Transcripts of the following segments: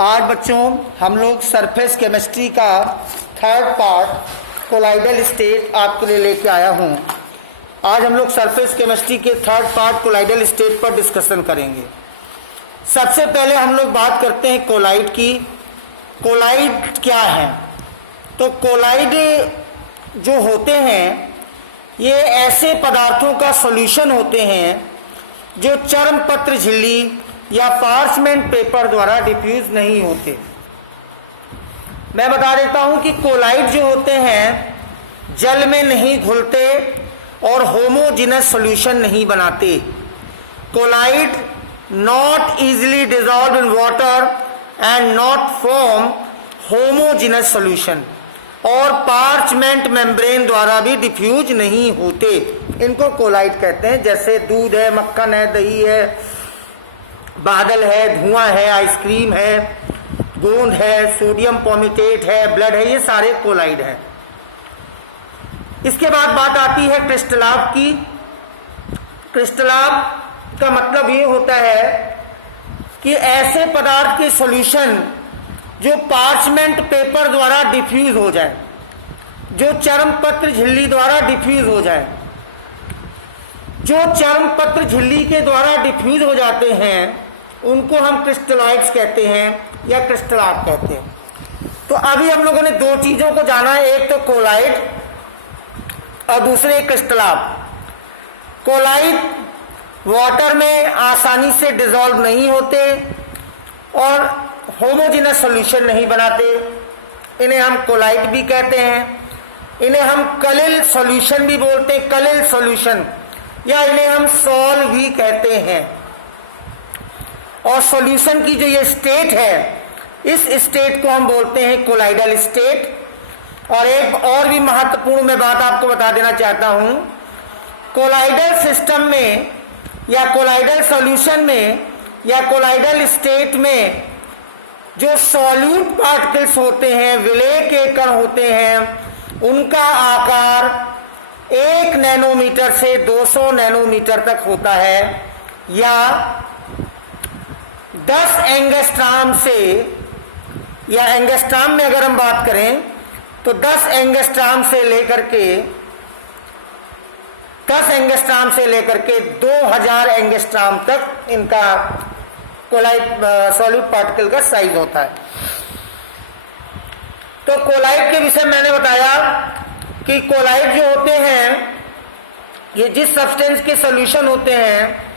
आज बच्चों हम लोग सरफेस केमिस्ट्री का थर्ड पार्ट कोलाइडल स्टेट आपके लिए लेके आया हूँ। आज हम लोग सरफेस केमिस्ट्री के थर्ड पार्ट कोलाइडल स्टेट पर डिस्कशन करेंगे। सबसे पहले हम लोग बात करते हैं कोलाइड की। कोलाइड क्या है? तो कोलाइड जो होते हैं ये ऐसे पदार्थों का सॉल्यूशन होते हैं जो चर्म पत्र झिल्ली या पार्चमेंट पेपर द्वारा डिफ्यूज नहीं होते। मैं बता देता हूं कि कोलाइड जो होते हैं जल में नहीं घुलते और होमोजिनस सॉल्यूशन नहीं बनाते। Colloid not easily dissolve in water and not form homogeneous solution और पार्चमेंट मेम्ब्रेन द्वारा भी डिफ्यूज नहीं होते। इनको कोलाइड कहते हैं। जैसे दूध है, मक्खन है, दही है, बादल है, धुआं है, आइसक्रीम है, गोंद है, सोडियम पोमिटेट है, ब्लड है, ये सारे कोलाइड हैं। इसके बाद बात आती है क्रिस्टलाभ की। क्रिस्टलाभ का मतलब ये होता है कि ऐसे पदार्थ के सॉल्यूशन जो पार्चमेंट पेपर द्वारा डिफ्यूज हो जाए, जो चर्म पत्र झिल्ली द्वारा डिफ्यूज हो जाए। जो चर्म पत्र झिल्ली के द्वारा डिफ्यूज हो जाते हैं उनको हम क्रिस्टलाइड्स कहते हैं या क्रिस्टलाभ कहते हैं। तो अभी हम लोगों ने दो चीजों को जाना है, एक तो कोलाइड और दूसरे क्रिस्टलाभ। कोलाइड वाटर में आसानी से डिसॉल्व नहीं होते और होमोजेनस सॉल्यूशन नहीं बनाते। इन्हें हम कोलाइड भी कहते हैं। इन्हें हम कलिल सॉल्यूशन भी बोलते हैं, कलिल सॉल्यूशन, या इन्हें हम सॉल भी कहते हैं। और सॉल्यूशन की जो ये स्टेट है, इस स्टेट को हम बोलते हैं कोलाइडल स्टेट। और एक और भी महत्वपूर्ण मैं बात आपको बता देना चाहता हूं, कोलाइडल सिस्टम में या कोलाइडल सॉल्यूशन में या कोलाइडल स्टेट में जो सॉल्यूट पार्टिकल्स होते हैं, विलेय के कण होते हैं, उनका आकार 1 नैनोमीटर से 200 नैनोमीटर तक होता है, या 10 एंगस्ट्राम से, या एंगस्ट्राम में अगर हम बात करें तो 10 एंगस्ट्राम से लेकर के 2000 एंगस्ट्राम तक इनका कोलाइड सॉल्यूट पार्टिकल का साइज होता है। तो कोलाइड के विषय मैंने बताया कि कोलाइड जो होते हैं ये जिस सब्सटेंस के सॉल्यूशन होते हैं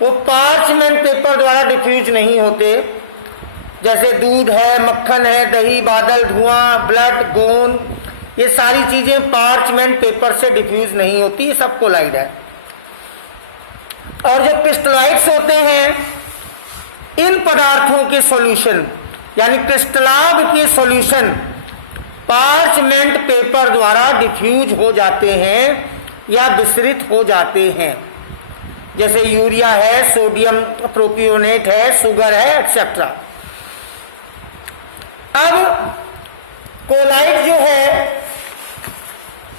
वो पार्चमेंट पेपर द्वारा डिफ्यूज नहीं होते। जैसे दूध है, मक्खन है, दही, बादल, धुआं, ब्लड, गोंद, ये सारी चीजें पार्चमेंट पेपर से डिफ्यूज नहीं होती। ये सब कोलाइड है। और जो क्रिस्टलाइड्स होते हैं इन पदार्थों के सॉल्यूशन यानी क्रिस्टलाभ के सॉल्यूशन पार्चमेंट पेपर द्वारा डिफ्यूज हो जाते हैं या विसरित हो जाते हैं। जैसे यूरिया है, सोडियम प्रोपियोनेट है, शुगर है, एक्सेट्रा। अब कोलाइड जो है,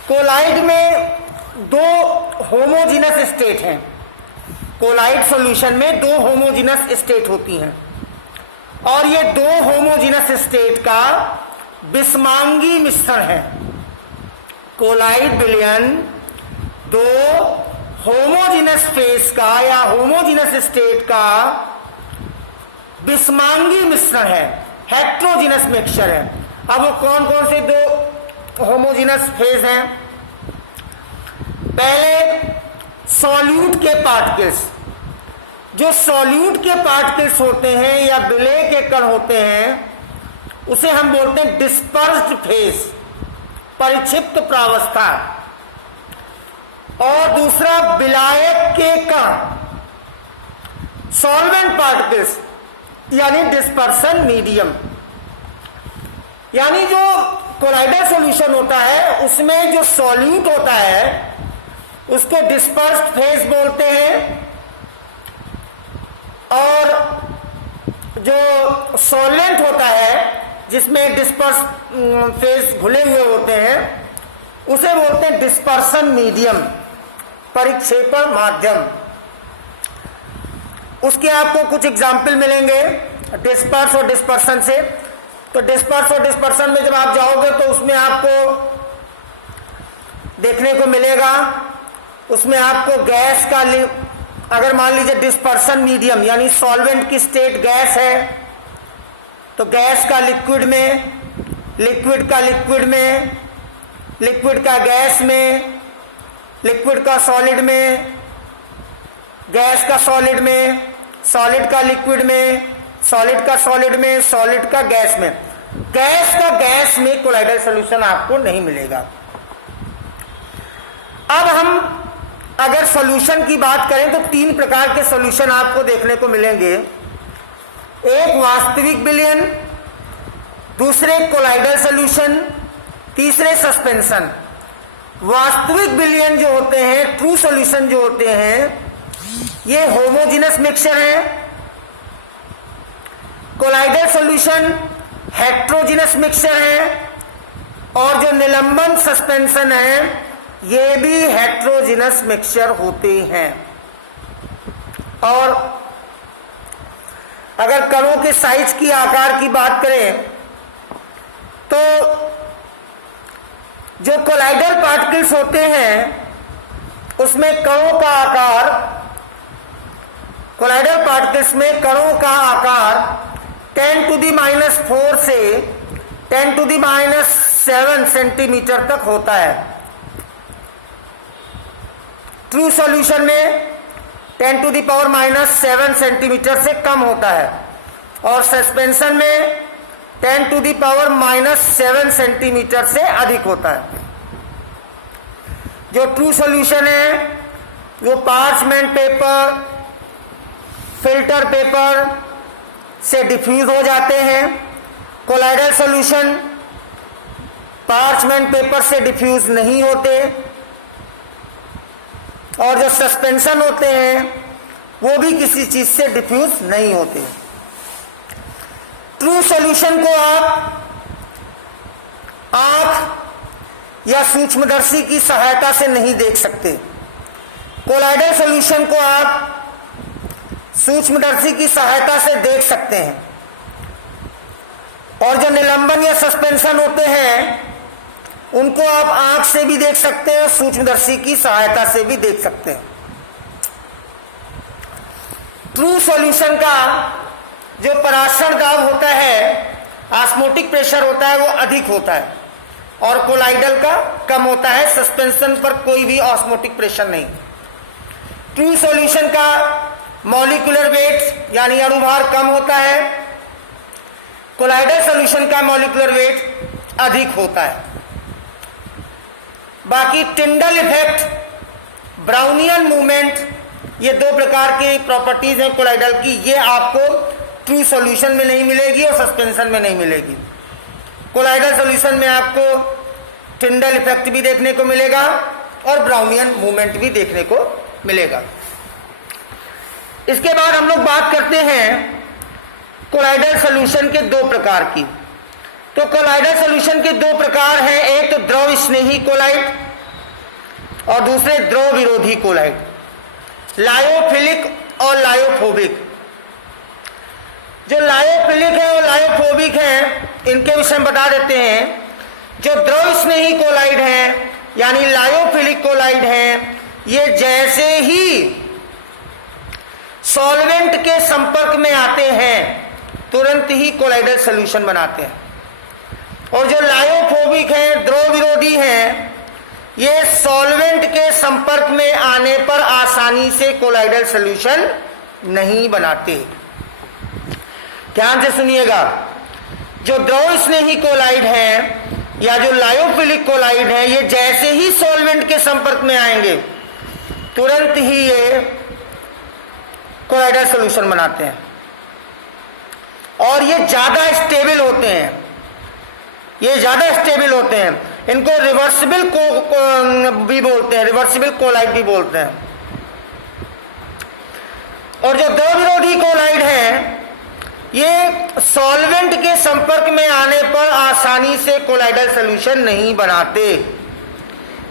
कोलाइड में दो होमोजिनस स्टेट हैं। कोलाइड सॉल्यूशन में 2 होमोजिनस स्टेट होती हैं और ये 2 होमोजिनस स्टेट का विषमांगी मिश्रण है। कोलाइड विलयन 2 होमोजिनस फेस का या होमोजिनस स्टेट का विषमांगी मिश्रण है, हेट्रोजिनस मिक्सचर है। अब वो कौन कौन से 2 होमोजिनस फेस हैं? पहले सॉल्यूट के पार्टिकल्स। जो सॉल्यूट के पार्टिकल्स होते हैं या विलेय के कण होते हैं उसे हम बोलते हैं डिस्पर्स्ड फेस, परिक्षिप्त प्रावस्था। और दूसरा विलायक के कण, सॉल्वेंट पार्टिकल्स, यानी डिस्पर्सन मीडियम। यानी जो कोलाइडल सॉल्यूशन होता है उसमें जो सॉल्यूट होता है उसको डिस्पर्स्ड फेस बोलते हैं और जो सॉल्वेंट होता है जिसमें डिस्पर्स फेस घुले हुए होते हैं उसे बोलते हैं डिस्पर्सन मीडियम, परिक्षेपण माध्यम। उसके आपको कुछ एग्जाम्पल मिलेंगे डिस्पर्स और डिस्पर्सन से। तो डिस्पर्स और डिस्पर्सन में जब आप जाओगे तो उसमें आपको देखने को मिलेगा, उसमें आपको गैस का, अगर मान लीजिए डिस्पर्सन मीडियम यानी सॉल्वेंट की स्टेट गैस है, तो गैस का लिक्विड में, लिक्विड का लिक्विड में, लिक्विड का गैस में, लिक्विड का सॉलिड में, गैस का सॉलिड में, सॉलिड का लिक्विड में, सॉलिड का सॉलिड में, सॉलिड का गैस में। गैस का गैस में कोलाइडल सॉल्यूशन आपको नहीं मिलेगा। अब हम अगर सॉल्यूशन की बात करें तो 3 प्रकार के सॉल्यूशन आपको देखने को मिलेंगे। एक वास्तविक विलयन, दूसरे कोलाइडल सॉल्यूशन, तीसरे सस्पेंशन। वास्तविक विलयन जो होते हैं, ट्रू सॉल्यूशन जो होते हैं, ये होमोजेनस मिक्सचर है। कोलाइडल सॉल्यूशन हेट्रोजेनस मिक्सचर है, और जो निलंबन सस्पेंशन है ये भी हेट्रोजेनस मिक्सचर होते हैं। और अगर कणों के साइज की, आकार की बात करें तो जो कोलाइडल पार्टिकल्स होते हैं उसमें कणों का आकार, कोलाइडल पार्टिकल्स में कणों का आकार 10⁻⁴ से 10⁻⁷ सेंटीमीटर तक होता है। ट्रू सॉल्यूशन में 10⁻⁷ सेंटीमीटर से कम होता है, और सस्पेंशन में 10⁻⁷ सेंटीमीटर से अधिक होता है। जो ट्रू सॉल्यूशन है वो पार्चमेंट पेपर, फिल्टर पेपर से डिफ्यूज हो जाते हैं। कोलाइडल सॉल्यूशन पार्चमेंट पेपर से डिफ्यूज नहीं होते, और जो सस्पेंशन होते हैं वो भी किसी चीज से डिफ्यूज नहीं होते। ट्रू सॉल्यूशन को आप आंख या सूक्ष्मदर्शी की सहायता से नहीं देख सकते। कोलाइडल सॉल्यूशन को आप सूक्ष्मदर्शी की सहायता से देख सकते हैं, और जो निलंबन या सस्पेंशन होते हैं उनको आप आंख से भी देख सकते हैं और सूक्ष्मदर्शी की सहायता से भी देख सकते हैं। ट्रू सॉल्यूशन का जो पराशर दाब होता है, ऑस्मोटिक प्रेशर होता है, वो अधिक होता है, और कोलाइडल का कम होता है। सस्पेंशन पर कोई भी ऑस्मोटिक प्रेशर नहीं। ट्रू सॉल्यूशन का मॉलिक्यूलर वेट यानी अणुभार कम होता है, कोलाइडल सॉल्यूशन का मॉलिक्यूलर वेट अधिक होता है। बाकी टिंडल इफेक्ट, ब्राउनियन मूवमेंट, ये 2 प्रकार की प्रॉपर्टीज हैं कोलाइडल की, ये आपको ट्रू सॉल्यूशन में नहीं मिलेगी और सस्पेंशन में नहीं मिलेगी। कोलाइडल सॉल्यूशन में आपको टिंडल इफेक्ट भी देखने को मिलेगा और ब्राउनियन मूवमेंट भी देखने को मिलेगा। इसके बाद हम लोग बात करते हैं कोलाइडल सॉल्यूशन के 2 प्रकार की। तो कोलाइडल सॉल्यूशन के 2 प्रकार हैं, एक तो द्रव स्नेही कोलाइड और दूसरे द्रव विरोधी कोलाइड, लायोफिलिक और लायोफोबिक। जो लायोफिलिक है और लायोफोबिक है, इनके विषय में बता देते हैं। जो द्रव स्नेही कोलाइड है यानी लायोफिलिक कोलाइड है, ये जैसे ही सॉल्वेंट के संपर्क में आते हैं तुरंत ही कोलाइडल सॉल्यूशन बनाते हैं, और जो लायोफोबिक है, द्रव विरोधी हैं, ये सॉल्वेंट के संपर्क में आने पर आसानी से कोलाइडल सॉल्यूशन नहीं बनाते। ध्यान से सुनिएगा, जो द्रव स्नेही कोलाइड है या जो लायोफिलिक कोलाइड है, ये जैसे ही सॉल्वेंट के संपर्क में आएंगे तुरंत ही ये कोलाइडल सॉल्यूशन बनाते हैं, और ये ज्यादा स्टेबल होते हैं। ये ज्यादा स्टेबल होते हैं, इनको रिवर्सिबल भी बोलते हैं, रिवर्सिबल कोलाइड भी बोलते हैं। और जो द्रव विरोधी कोलाइड है, ये सॉल्वेंट के संपर्क में आने पर आसानी से कोलाइडल सॉल्यूशन नहीं बनाते,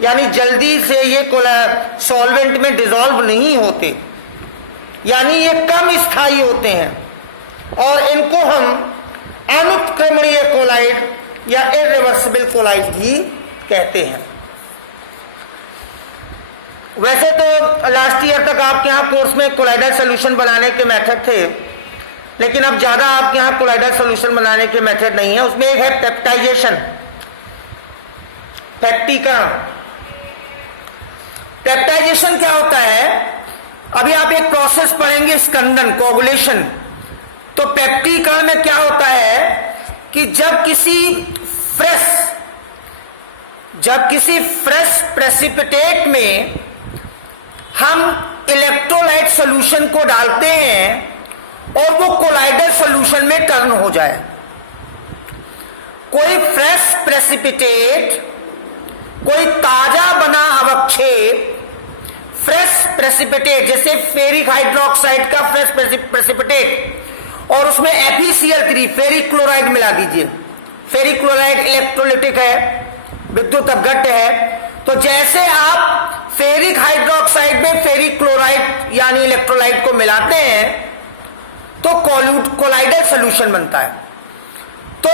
यानी जल्दी से ये सॉल्वेंट में डिसॉल्व नहीं होते, यानी ये कम स्थायी होते हैं। और इनको हम अनुत्क्रमणीय कोलाइड या इरिवर्सिबल कोलाइड भी कहते हैं। वैसे तो लास्ट ईयर तक आपके यहाँ कोर्स में कोलाइडल सॉल्यूशन बनाने के मेथड थे, लेकिन अब ज्यादा आपके यहाँ कोलाइडल सॉल्यूशन बनाने के मेथड नहीं है। उसमें एक है पेप्टाइजेशन, पेप्टीकरण। पेप्टाइजेशन क्या होता है? अभी आप एक प्रोसेस पढ़ेंगे, स्कंदन, कोगुलेशन। तो पेप्टीकरण में क्या होता है कि जब किसी फ्रेश प्रेसिपिटेट में हम इलेक्ट्रोलाइट सॉल्यूशन को डालते हैं और वो कोलाइडल सॉल्यूशन में टर्न हो जाए। कोई फ्रेश प्रेसिपिटेट, कोई ताजा बना अवक्षेप, फ्रेश प्रेसिपिटेट जैसे फेरिक हाइड्रोक्साइड का फ्रेश प्रेसिपिटेट और उसमें FeCl3 फेरिक क्लोराइड मिला दीजिए। फेरिक क्लोराइड इलेक्ट्रोलिटिक है, विद्युत अपघट्य है। तो जैसे आप फेरिक हाइड्रोक्साइड में फेरिक क्लोराइड यानी इलेक्ट्रोलाइट को मिलाते हैं तो कोलाइडल सॉल्यूशन बनता है। तो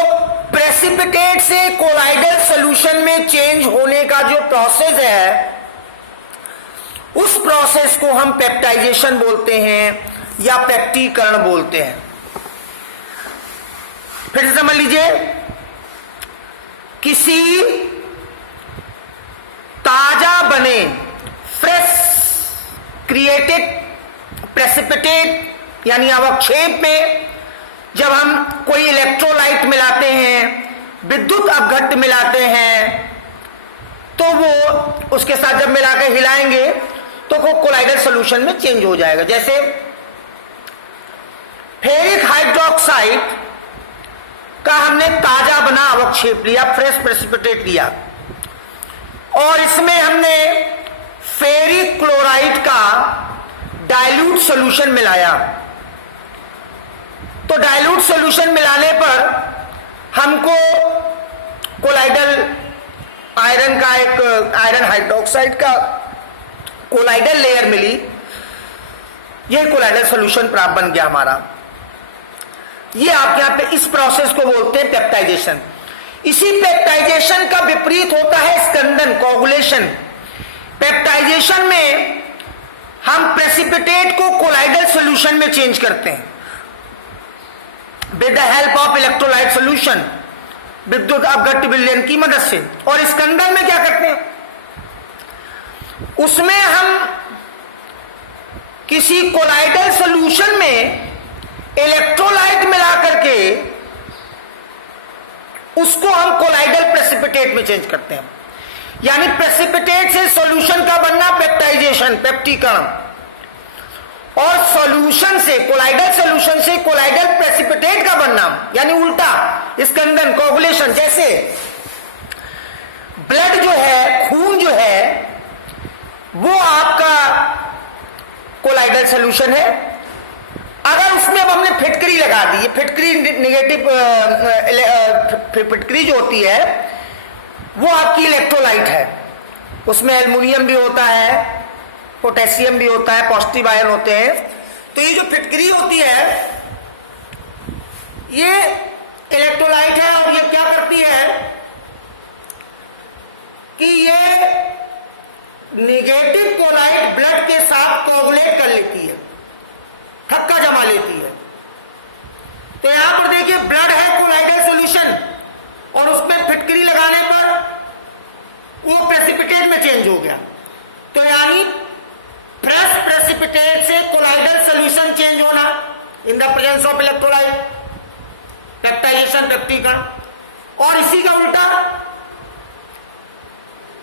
प्रेसिपिटेट से कोलाइडल सॉल्यूशन में चेंज होने का जो प्रोसेस है, उस प्रोसेस को हम पेप्टाइजेशन बोलते हैं या पेप्टीकरण बोलते हैं। फिर से समझ लीजिए, किसी ताजा बने फ्रेश क्रिएटेड प्रेसिपिटेट यानी अवक्षेप में जब हम कोई इलेक्ट्रोलाइट मिलाते हैं, विद्युत अपघट्य मिलाते हैं, तो वो उसके साथ जब मिलाकर हिलाएंगे तो वो कोलाइडल सॉल्यूशन में चेंज हो जाएगा। जैसे फेरिक हाइड्रोक्साइड का हमने ताजा बना अवक्षेप लिया, फ्रेश प्रेसिपिटेट लिया, और इसमें हमने फेरिक क्लोराइड का डाइल्यूट सॉल्यूशन मिलाया। तो डाइल्यूट सॉल्यूशन मिलाने पर हमको कोलाइडल आयरन का एक आयरन हाइड्रोक्साइड का कोलाइडल लेयर मिली। ये कोलाइडल सॉल्यूशन प्राप्त बन गया हमारा। ये आपके यहां पे इस प्रोसेस को बोलते हैं पेप्टाइजेशन। इसी पेप्टाइजेशन का विपरीत होता है स्कंदन, कोगुलेशन। पेप्टाइजेशन में हम प्रेसिपिटेट को कोलाइडल सॉल्यूशन में चेंज करते हैं with the help of electrolyte solution, विद्युत अपघट्य विलयन की मदद से। और स्कंदन में क्या करते हैं? उसमें हम किसी कोलाइडल सॉल्यूशन में इलेक्ट्रोलाइट मिला करके उसको हम कोलाइडल प्रेसिपिटेट में चेंज करते हैं। यानी प्रेसिपिटेट से सॉल्यूशन का बनना पेप्टाइजेशन, पेप्टीकरण, और सॉल्यूशन से, कोलाइडल सॉल्यूशन से कोलाइडल प्रेसिपिटेट का बनना यानी उल्टा, स्कंदन, कोगुलेशन। जैसे ब्लड जो है, खून जो है, वो आपका कोलाइडल सॉल्यूशन है। अगर उसमें अब हमने फिटकरी लगा दी, ये फिटकरी नेगेटिव फिटकरी जो होती है वो आपकी इलेक्ट्रोलाइट है। उसमें एल्युमिनियम भी होता है, पोटेशियम भी होता है, पॉजिटिव आयन होते हैं। तो ये जो फिटकरी होती है ये इलेक्ट्रोलाइट है और ये क्या करती है कि ये नेगेटिव कोलाइट ब्लड के साथ कोगुलेट कर लेती है, थक्का जमा लेती है। तो यहां पर देखिए ब्लड है कोलाइडल सॉल्यूशन और उसमें फिटकरी लगाने पर वो प्रेसिपिटेट में चेंज हो गया। तो यानी फ्रेश प्रेसिपिटेट से कोलाइडल सॉल्यूशन चेंज होना in the presence of electrolyte, peptization, पेप्टीकरण। और इसी का उल्टा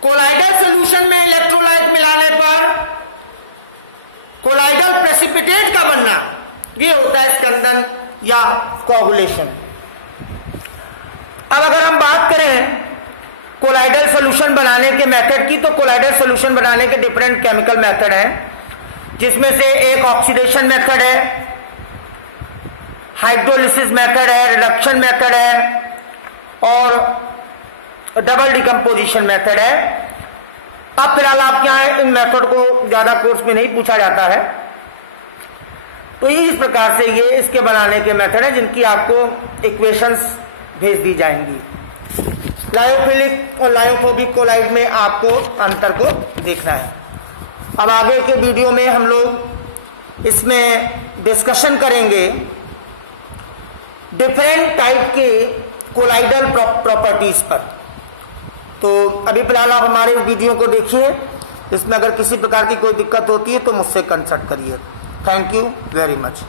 कोलाइडल सॉल्यूशन में इलेक्ट्रोलाइट मिलाने पर कोलाइडल प्रेसिपिटेट का बनना, ये होता है स्कंदन या कोगुलेशन। अब अगर हम बात करें कोलाइडल सॉल्यूशन बनाने के मेथड की, तो कोलाइडल सॉल्यूशन बनाने के डिफरेंट केमिकल मेथड हैं, जिसमें से एक ऑक्सीडेशन मेथड है, हाइड्रोलिसिस मेथड है, रिडक्शन मेथड है और डबल डिकम्पोजिशन मेथड है। अब फिलहाल आपके यहाँ इन मेथड को ज्यादा कोर्स में नहीं पूछा जाता है। तो इस प्रकार से ये इसके बनाने के मेथड है जिनकी आपको इक्वेशंस भेज दी जाएंगी। लायोफिलिक और लायोफोबिक कोलाइड में आपको अंतर को देखना है। अब आगे के वीडियो में हम लोग इसमें डिस्कशन करेंगे डिफरेंट टाइप के कोलाइडल प्रॉपर्टीज पर। तो अभी फिलहाल आप हमारे वीडियो को देखिए, इसमें अगर किसी प्रकार की कोई दिक्कत होती है तो मुझसे कंसल्ट करिए। Thank you very much.